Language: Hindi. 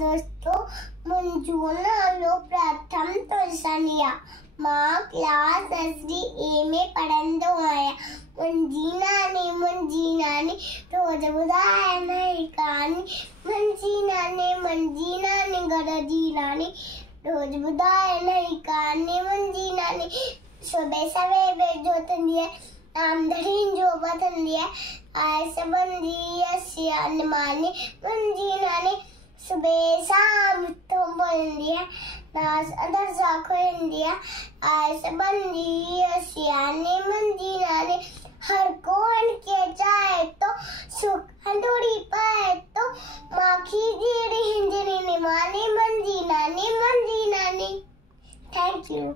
दोस्तों मंजू नालो प्रथम तुलसनिया मां क्लास नर्सरी ए में पढ़ंदो आया। मुंजी नानी रोज ॿुधाए नई कहानी। मुंजी नानी घर जी रानी रोज ॿुधाए नई कहानी। मुंजी नानी सुबह सवेरे जोतंदी है, आमदनी जो बदंदी है, आए सबंदी सियान मानी। मुंजी नानी सुबह शाम तो बोलती है, नाज अदर जाको इंडिया आए सबंदी सियानी। मुंजी नानी हर कौन के जाए तो सुख अंडोरी पाए तो माखी जीड़ी हिंजरी निमानी। मुंजी नानी थैंक यू।